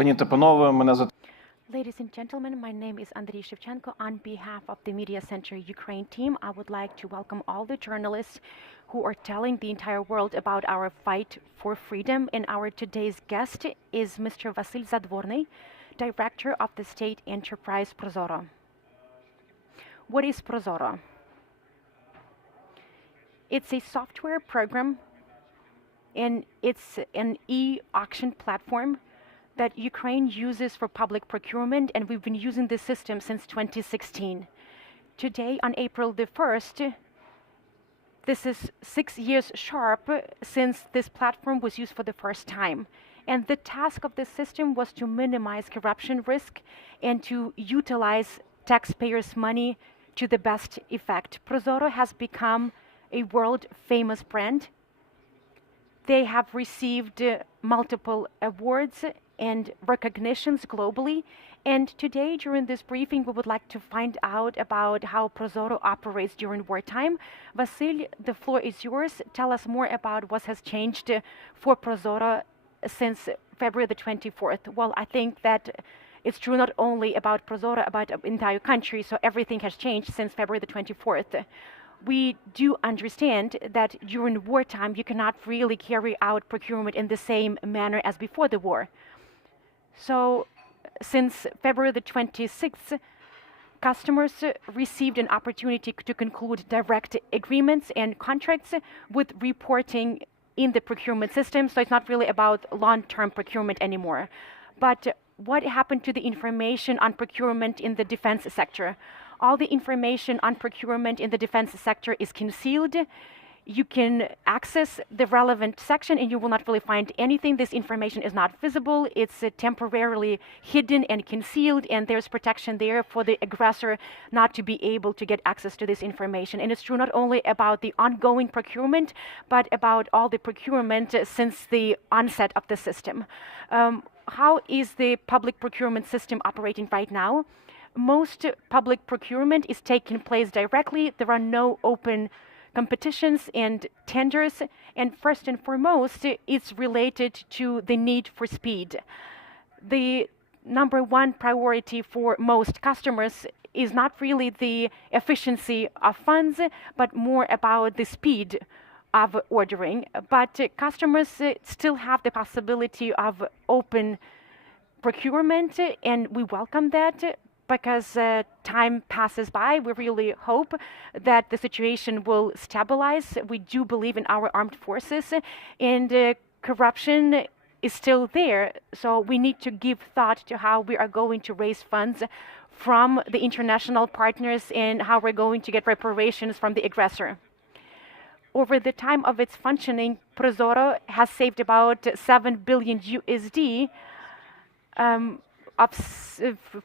Ladies and gentlemen, my name is Andrei Shivchanko. On behalf of the Media Center Ukraine team, I would like to welcome all the journalists who are telling the entire world about our fight for freedom. And our today's guest is Mr. Vasyl Zadvornyi, Director of the State Enterprise ProZorro. What is ProZorro? It's a software program and it's an e-auction platform that Ukraine uses for public procurement, and we've been using this system since 2016. Today, on April the 1st, this is 6 years sharp since this platform was used for the first time. And the task of this system was to minimize corruption risk and to utilize taxpayers' money to the best effect. ProZorro has become a world-famous brand. They have received multiple awards and recognitions globally. And today, during this briefing, we would like to find out about how ProZorro operates during wartime. Vasyl, the floor is yours. Tell us more about what has changed for ProZorro since February the 24th. Well, I think that it's true not only about ProZorro, about the entire country, so everything has changed since February the 24th. We do understand that during wartime, you cannot really carry out procurement in the same manner as before the war. So since February the 26th, customers received an opportunity to conclude direct agreements and contracts with reporting in the procurement system. So it's not really about long-term procurement anymore. But what happened to the information on procurement in the defense sector? All the information on procurement in the defense sector is concealed. You can access the relevant section and you will not really find anything. This information is not visible. It's temporarily hidden and concealed, and there's protection there for the aggressor not to be able to get access to this information. And it's true not only about the ongoing procurement, but about all the procurement since the onset of the system. How is the public procurement system operating right now? Most public procurement is taking place directly. There are no open competitions and tenders, and first and foremost, it's related to the need for speed. The number one priority for most customers is not really the efficiency of funds, but more about the speed of ordering. But customers still have the possibility of open procurement, and we welcome that. Because time passes by, we really hope that the situation will stabilize. We do believe in our armed forces, and corruption is still there. So we need to give thought to how we are going to raise funds from the international partners and how we're going to get reparations from the aggressor. Over the time of its functioning, ProZorro has saved about 7 billion USD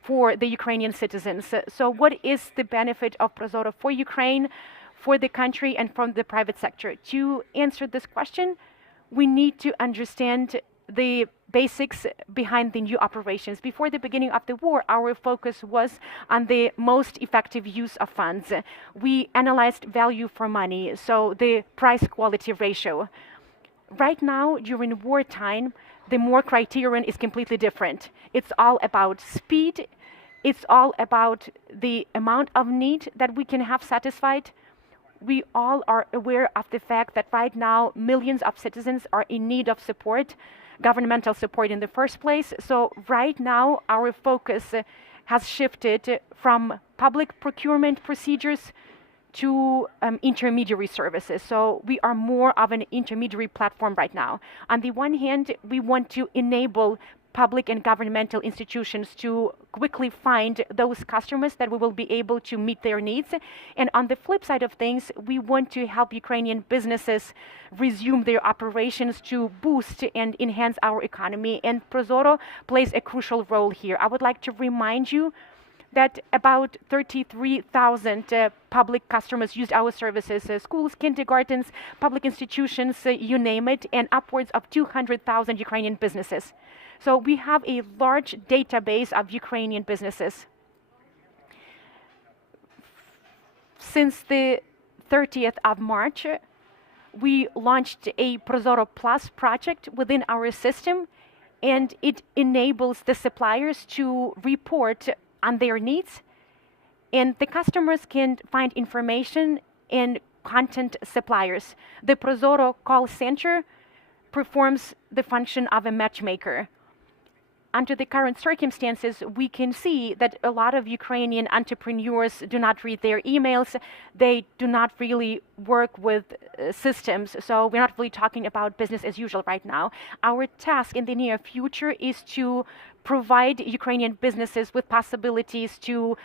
for the Ukrainian citizens. So what is the benefit of ProZorro for Ukraine, for the country, and from the private sector? To answer this question, we need to understand the basics behind the new operations. Before the beginning of the war, our focus was on the most effective use of funds. We analyzed value for money, so the price-quality ratio. Right now, during wartime, the more criterion is completely different. It's all about speed. It's all about the amount of need that we can have satisfied. We all are aware of the fact that right now millions of citizens are in need of support, governmental support in the first place. So right now our focus has shifted from public procurement procedures to intermediary services. So we are more of an intermediary platform right now. On the one hand, we want to enable public and governmental institutions to quickly find those customers that we will be able to meet their needs. And on the flip side of things, we want to help Ukrainian businesses resume their operations to boost and enhance our economy. And ProZorro plays a crucial role here. I would like to remind you that about 33,000 public customers used our services, schools, kindergartens, public institutions, you name it, and upwards of 200,000 Ukrainian businesses. So we have a large database of Ukrainian businesses. Since the 30th of March, we launched a ProZorro Plus project within our system, and it enables the suppliers to report on their needs, and the customers can find information in content suppliers. The ProZorro call center performs the function of a matchmaker. Under the current circumstances, we can see that a lot of Ukrainian entrepreneurs do not read their emails. They do not really work with systems. So we're not really talking about business as usual right now. Our task in the near future is to provide Ukrainian businesses with possibilities to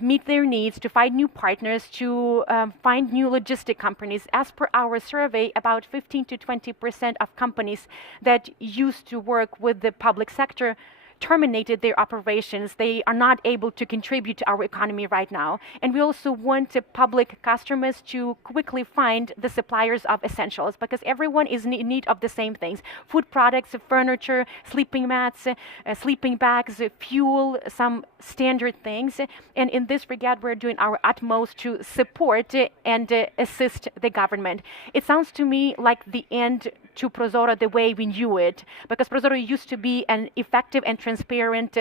meet their needs, to find new partners, to find new logistic companies. As per our survey, about 15 to 20% of companies that used to work with the public sector terminated their operations. They are not able to contribute to our economy right now. And we also want public customers to quickly find the suppliers of essentials, because everyone is in need of the same things: food products, furniture, sleeping mats, sleeping bags, fuel, some standard things. And in this regard, we're doing our utmost to support and assist the government. It sounds to me like the end to ProZorro the way we knew it, because ProZorro used to be an effective and transparent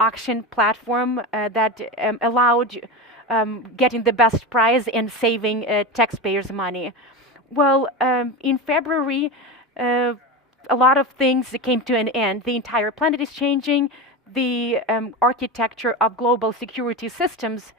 auction platform that allowed getting the best price and saving taxpayers' money. Well, in February, a lot of things came to an end. The entire planet is changing. The architecture of global security systems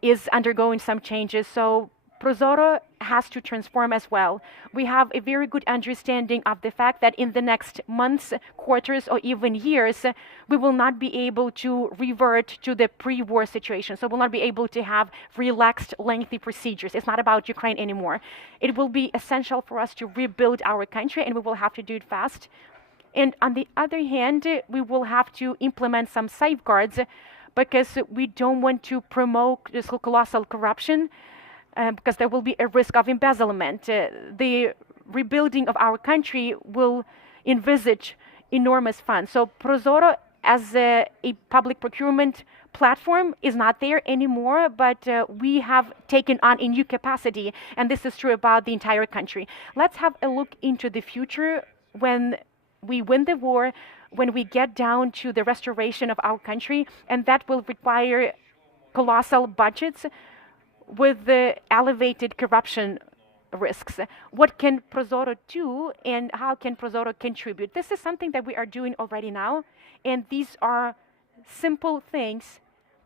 is undergoing some changes. So ProZorro has to transform as well. We have a very good understanding of the fact that in the next months, quarters, or even years, we will not be able to revert to the pre-war situation. So we'll not be able to have relaxed, lengthy procedures. It's not about Ukraine anymore. It will be essential for us to rebuild our country, and we will have to do it fast. And on the other hand, we will have to implement some safeguards, because we don't want to promote this colossal corruption, because there will be a risk of embezzlement. The rebuilding of our country will envisage enormous funds. So ProZorro as a public procurement platform is not there anymore, but we have taken on a new capacity, and this is true about the entire country. Let's have a look into the future when we win the war, when we get down to the restoration of our country, and that will require colossal budgets with the elevated corruption risks. What can ProZorro do, and how can ProZorro contribute? This is something that we are doing already now, and these are simple things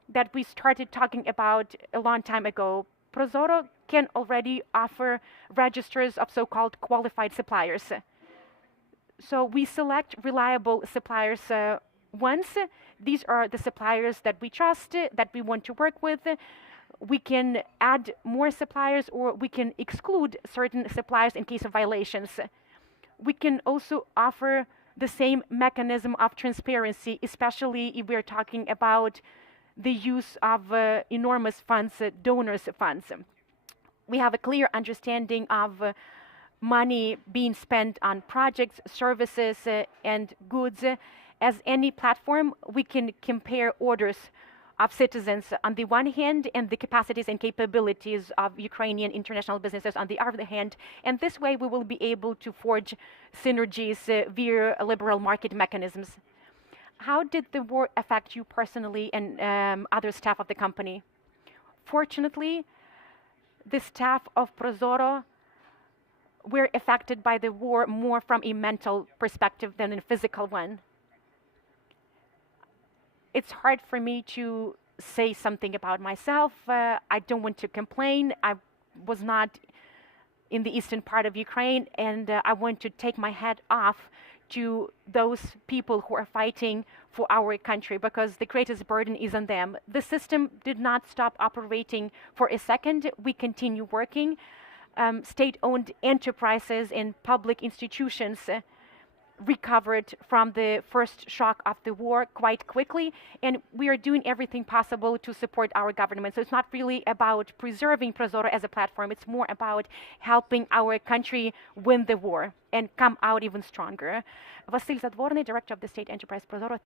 that we started talking about a long time ago. ProZorro can already offer registers of so-called qualified suppliers. So we select reliable suppliers once. These are the suppliers that we trust, that we want to work with. We can add more suppliers, or we can exclude certain suppliers in case of violations. We can also offer the same mechanism of transparency, especially if we're talking about the use of enormous funds, donors' funds. We have a clear understanding of money being spent on projects, services, and goods. As any platform, we can compare orders of citizens on the one hand, and the capacities and capabilities of Ukrainian international businesses on the other hand. And this way we will be able to forge synergies via liberal market mechanisms. How did the war affect you personally and other staff of the company? Fortunately, the staff of ProZorro were affected by the war more from a mental perspective than a physical one. It's hard for me to say something about myself. I don't want to complain. I was not in the eastern part of Ukraine, and I want to take my hat off to those people who are fighting for our country, because the greatest burden is on them. The system did not stop operating for a second. We continue working. State-owned enterprises and public institutions recovered from the first shock of the war quite quickly, and we are doing everything possible to support our government. So it's not really about preserving ProZorro as a platform, it's more about helping our country win the war and come out even stronger. Vasyl Zadvornyi, Director of the State Enterprise ProZorro.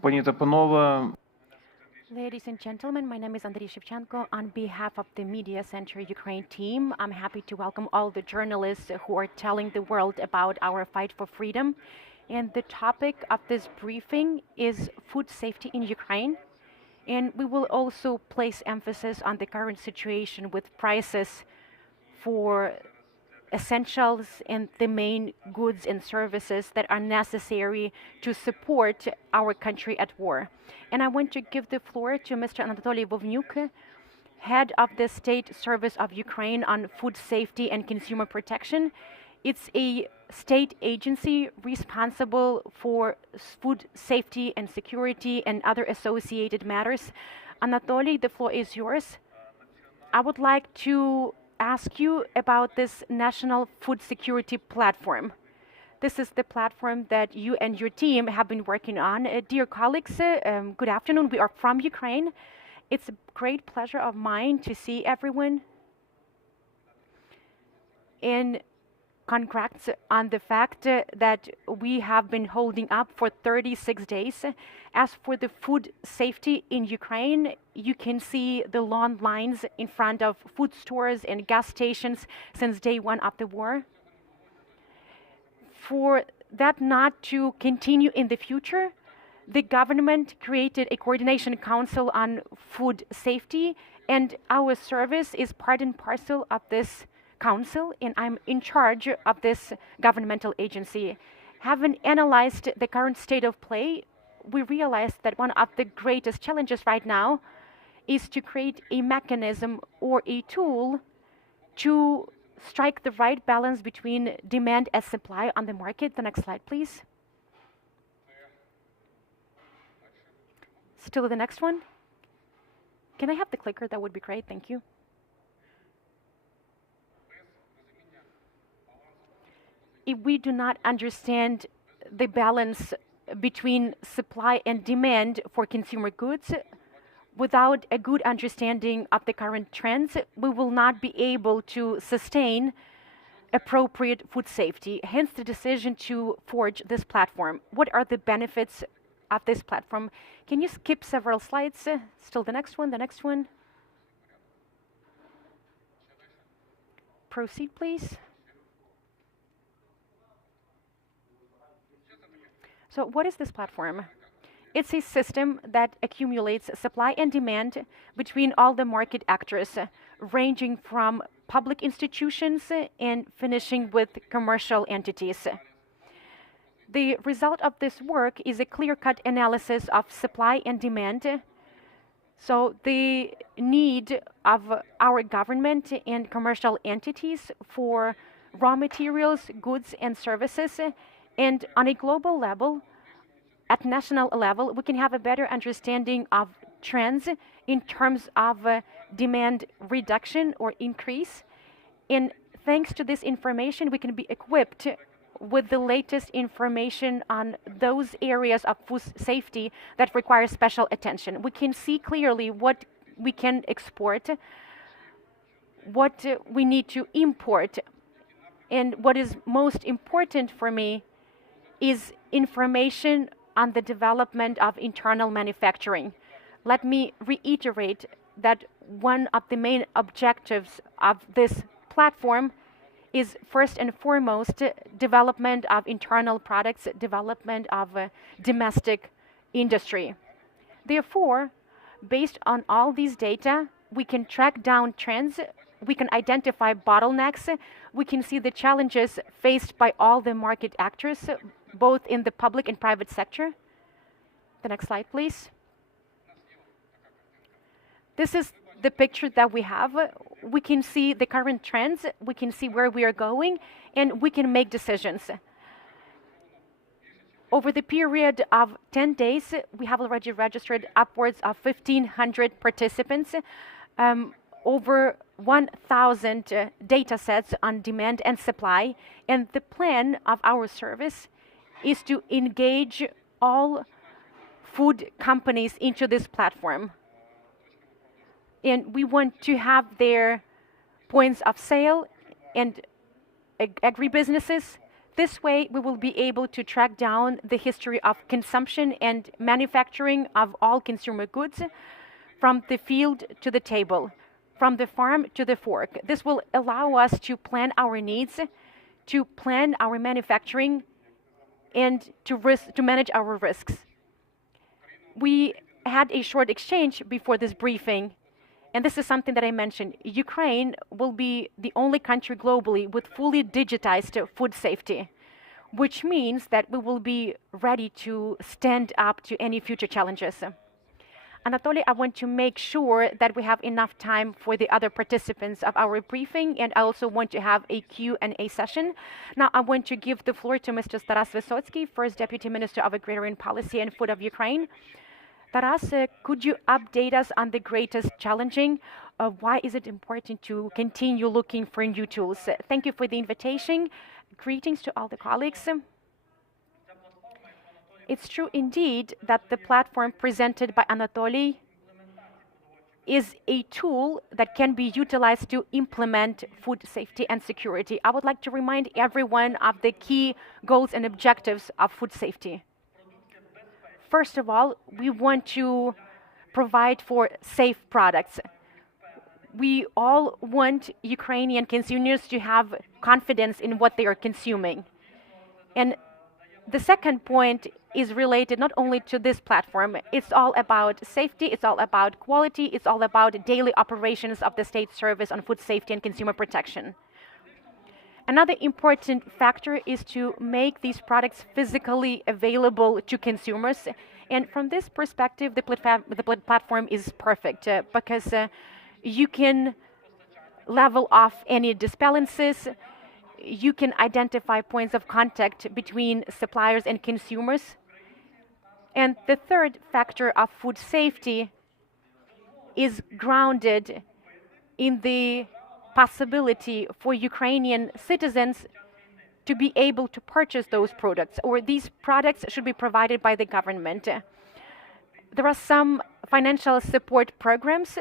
Пані та панове, Ladies and gentlemen, my name is Andrei Shivchanko. On behalf of the Media Center Ukraine team, I'm happy to welcome all the journalists who are telling the world about our fight for freedom. And the topic of this briefing is food safety in Ukraine. And we will also place emphasis on the current situation with prices for essentials and the main goods and services that are necessary to support our country at war. And I want to give the floor to Mr. Anatolii Vovniuk, head of the State Service of Ukraine on Food Safety and Consumer Protection. It's a state agency responsible for food safety and security and other associated matters. Anatolii, the floor is yours. I would like to ask you about this National Food Security Platform. This is the platform that you and your team have been working on. Dear colleagues, good afternoon. We are from Ukraine. It's a great pleasure of mine to see everyone. And congrats on the fact that we have been holding up for 36 days. As for the food safety in Ukraine, you can see the long lines in front of food stores and gas stations since day one of the war. For that not to continue in the future, the government created a coordination council on food safety, and our service is part and parcel of this council, and I'm in charge of this governmental agency. Having analyzed the current state of play, we realized that one of the greatest challenges right now is to create a mechanism or a tool to strike the right balance between demand and supply on the market. The next slide, please. Still the next one. Can I have the clicker? That would be great. Thank you. If we do not understand the balance between supply and demand for consumer goods, without a good understanding of the current trends, we will not be able to sustain appropriate food safety. Hence the decision to forge this platform. What are the benefits of this platform? Can you skip several slides? Still the next one, the next one. Proceed, please. So what is this platform? It's a system that accumulates supply and demand between all the market actors, ranging from public institutions and finishing with commercial entities. The result of this work is a clear-cut analysis of supply and demand. So the need of our government and commercial entities for raw materials, goods, and services. And on a global level, at national level, we can have a better understanding of trends in terms of demand reduction or increase. And thanks to this information, we can be equipped with the latest information on those areas of food safety that require special attention. We can see clearly what we can export, what we need to import. And what is most important for me is information on the development of internal manufacturing. Let me reiterate that one of the main objectives of this platform is first and foremost development of internal products, development of domestic industry. Therefore, based on all these data, we can track down trends, we can identify bottlenecks, we can see the challenges faced by all the market actors, both in the public and private sector. The next slide, please. This is the picture that we have. We can see the current trends, we can see where we are going, and we can make decisions. Over the period of 10 days, we have already registered upwards of 1,500 participants, over 1,000 data sets on demand and supply, and the plan of our service is to engage all food companies into this platform. And we want to have their points of sale and agribusinesses This way, we will be able to track down the history of consumption and manufacturing of all consumer goods from the field to the table, from the farm to the fork. This will allow us to plan our needs, to plan our manufacturing, and to manage our risks. We had a short exchange before this briefing, and this is something that I mentioned. Ukraine will be the only country globally with fully digitized food safety, which means that we will be ready to stand up to any future challenges. Anatolii, I want to make sure that we have enough time for the other participants of our briefing, and I also want to have a Q&A session. Now, I want to give the floor to Mr. Taras Vysotskyi, First Deputy Minister of Agrarian Policy and Food of Ukraine. Taras, could you update us on the greatest challenging? Why is it important to continue looking for new tools? Thank you for the invitation. Greetings to all the colleagues. It's true indeed that the platform presented by Anatolii is a tool that can be utilized to implement food safety and security. I would like to remind everyone of the key goals and objectives of food safety. First of all, we want to provide for safe products. We all want Ukrainian consumers to have confidence in what they are consuming. And the second point is related not only to this platform. It's all about safety, it's all about quality, it's all about daily operations of the state service on food safety and consumer protection. Another important factor is to make these products physically available to consumers. And from this perspective, the platform is perfect because you can level off any disbalances. You can identify points of contact between suppliers and consumers. And the third factor of food safety is grounded in the possibility for Ukrainian citizens to be able to purchase those products, or these products should be provided by the government. There are some financial support programs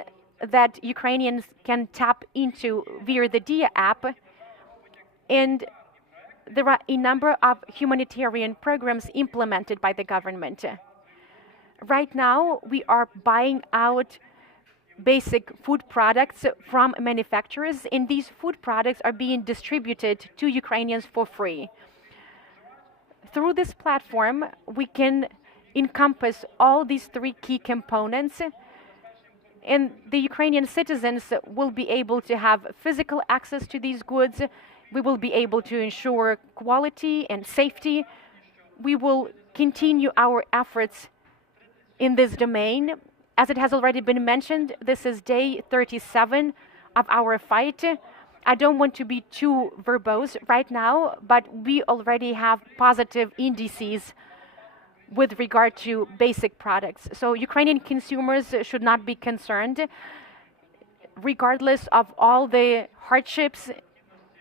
that Ukrainians can tap into via the DIA app, and there are a number of humanitarian programs implemented by the government. Right now, we are buying out basic food products from manufacturers, and these food products are being distributed to Ukrainians for free. Through this platform, we can encompass all these three key components, and the Ukrainian citizens will be able to have physical access to these goods. We will be able to ensure quality and safety. We will continue our efforts in this domain. As it has already been mentioned, this is day 37 of our fight. I don't want to be too verbose right now, but we already have positive indices with regard to basic products. So Ukrainian consumers should not be concerned. Regardless of all the hardships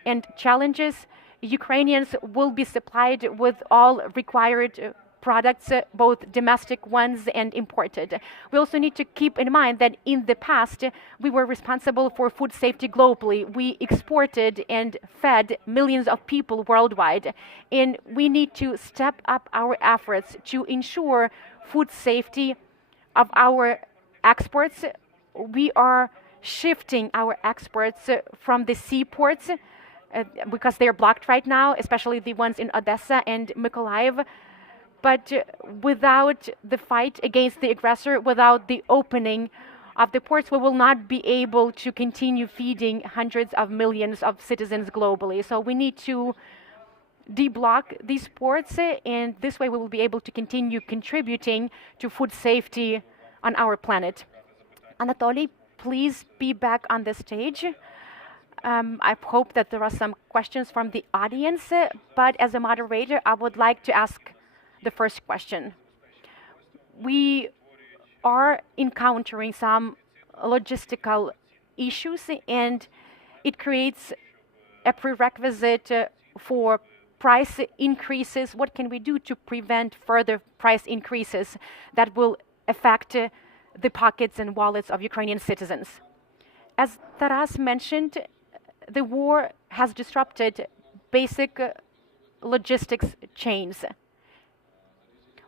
and challenges, Ukrainians will be supplied with all required products, both domestic ones and imported. We also need to keep in mind that in the past, we were responsible for food safety globally. We exported and fed millions of people worldwide, and we need to step up our efforts to ensure food safety of our exports. We are shifting our exports from the seaports because they are blocked right now, especially the ones in Odessa and Mykolaiv. But without the fight against the aggressor, without the opening of the ports, we will not be able to continue feeding hundreds of millions of citizens globally. So we need to deblock these ports, and this way we will be able to continue contributing to food safety on our planet. Anatolii, please be back on the stage. I hope that there are some questions from the audience, but as a moderator, I would like to ask the first question. We are encountering some logistical issues, and it creates a prerequisite for price increases. What can we do to prevent further price increases that will affect the pockets and wallets of Ukrainian citizens? As Taras mentioned, the war has disrupted basic logistics chains.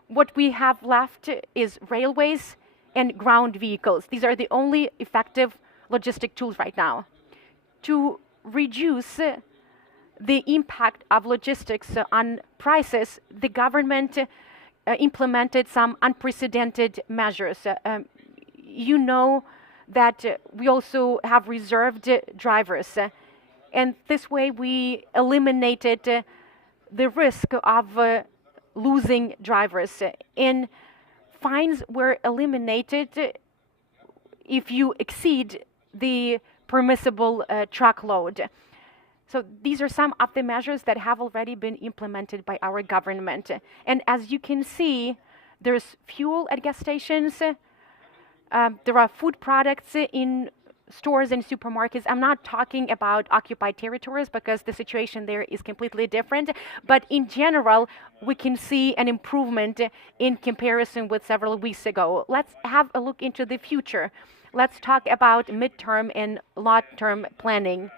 What we have left is railways and ground vehicles. These are the only effective logistic tools right now. To reduce the impact of logistics on prices, the government implemented some unprecedented measures. You know that we also have reserved drivers, and this way we eliminated the risk of losing drivers, and fines were eliminated if you exceed the permissible truckload. So these are some of the measures that have already been implemented by our government. And as you can see, there's fuel at gas stations, there are food products in stores and supermarkets. I'm not talking about occupied territories because the situation there is completely different, but in general, we can see an improvement in comparison with several weeks ago. Let's have a look into the future. Let's talk about midterm and long-term planning.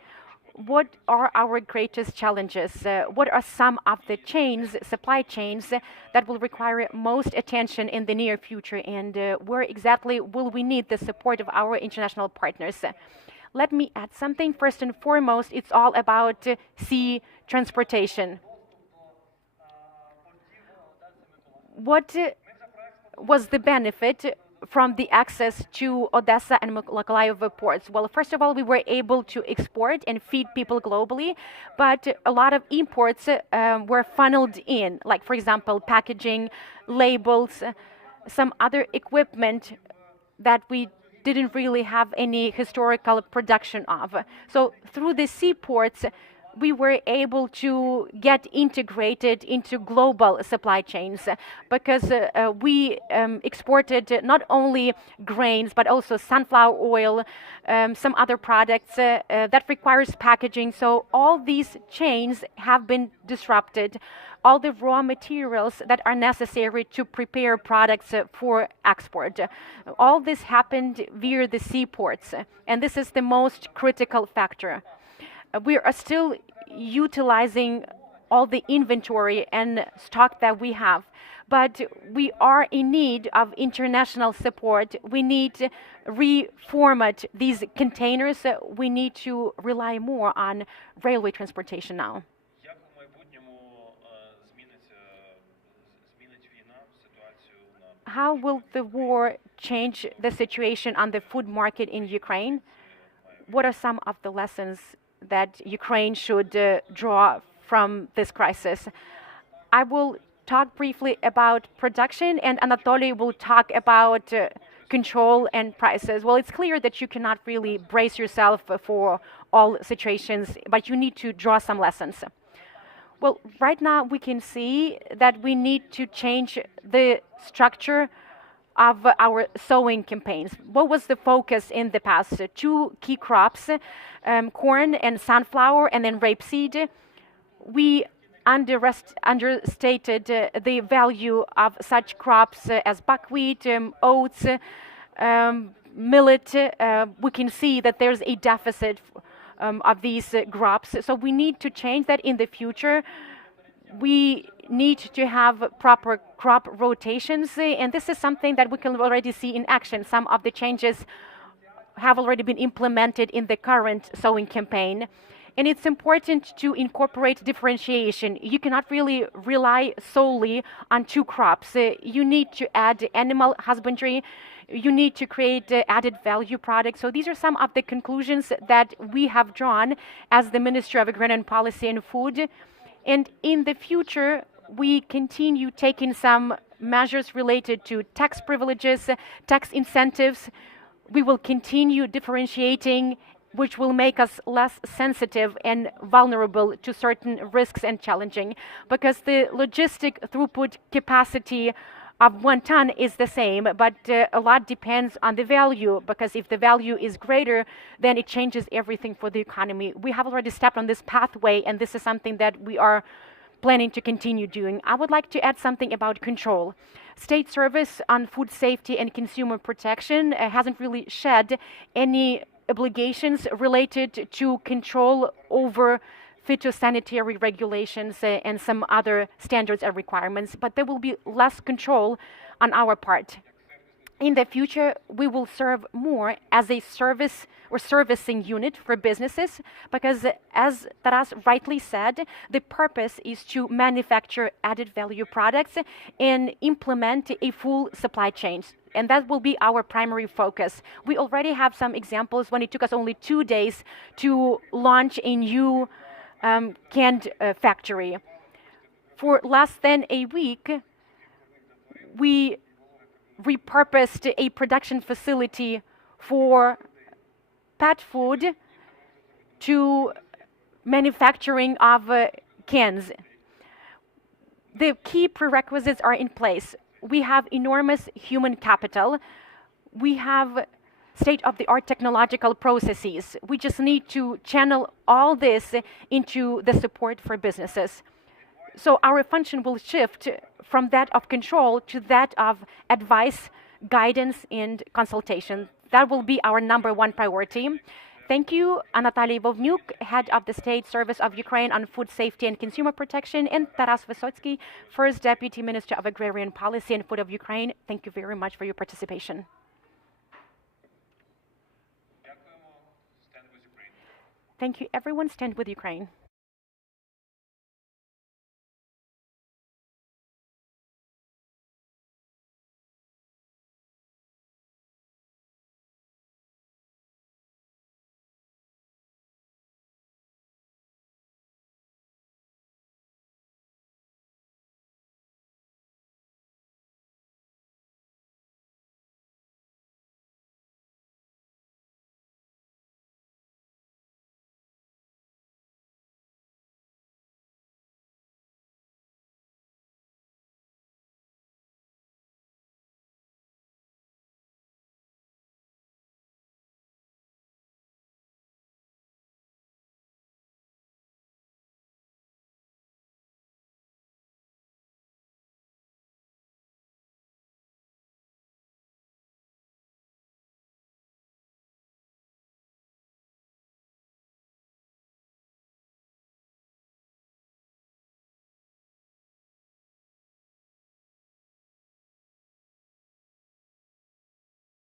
What are our greatest challenges? What are some of the supply chains that will require most attention in the near future, and where exactly will we need the support of our international partners? Let me add something. First and foremost, it's all about sea transportation. What was the benefit from the access to Odessa and Mykolaiv ports? Well, first of all, we were able to export and feed people globally, but a lot of imports were funneled in, like, for example, packaging, labels, some other equipment that we didn't really have any historical production of. So through the seaports, we were able to get integrated into global supply chains because we exported not only grains but also sunflower oil, some other products that requires packaging. So all these chains have been disrupted. All the raw materials that are necessary to prepare products for export. All this happened via the seaports, and this is the most critical factor. We are still utilizing all the inventory and stock that we have, but we are in need of international support. We need to reformat these containers. We need to rely more on railway transportation now. How will the war change the situation on the food market in Ukraine? What are some of the lessons that Ukraine should draw from this crisis? I will talk briefly about production, and Anatolii will talk about control and prices. Well, it's clear that you cannot really brace yourself for all situations, but you need to draw some lessons. Well, right now we can see that we need to change the structure of our sowing campaigns. What was the focus in the past? Two key crops, corn and sunflower, and then rapeseed. We understated the value of such crops as buckwheat, oats, millet. We can see that there's a deficit of these crops. So we need to change that in the future. We need to have proper crop rotations, and this is something that we can already see in action. Some of the changes have already been implemented in the current sowing campaign. And it's important to incorporate differentiation. You cannot really rely solely on two crops. You need to add animal husbandry. You need to create added value products. So these are some of the conclusions that we have drawn as the Ministry of Agrarian Policy and Food. And in the future, we continue taking some measures related to tax privileges, tax incentives. We will continue differentiating, which will make us less sensitive and vulnerable to certain risks and challenging, because the logistic throughput capacity of 1 ton is the same, but a lot depends on the value, because if the value is greater, then it changes everything for the economy. We have already stepped on this pathway, and this is something that we are planning to continue doing. I would like to add something about control. State service on food safety and consumer protection hasn't really shed any obligations related to control over phytosanitary regulations and some other standards and requirements, but there will be less control on our part. In the future, we will serve more as a service or servicing unit for businesses because, as Taras rightly said, the purpose is to manufacture added value products and implement a full supply chain. And that will be our primary focus. We already have some examples when it took us only 2 days to launch a new canned factory. For less than a week, we repurposed a production facility for pet food to manufacturing of cans. The key prerequisites are in place. We have enormous human capital. We have state-of-the-art technological processes. We just need to channel all this into the support for businesses. So our function will shift from that of control to that of advice, guidance, and consultation. That will be our #1 priority. Thank you, Anatolii Vovniuk, Head of the State Service of Ukraine on Food Safety and Consumer Protection, and Taras Vysotskyi, First Deputy Minister of Agrarian Policy and Food of Ukraine. Thank you very much for your participation. Thank you, everyone. Stand with Ukraine.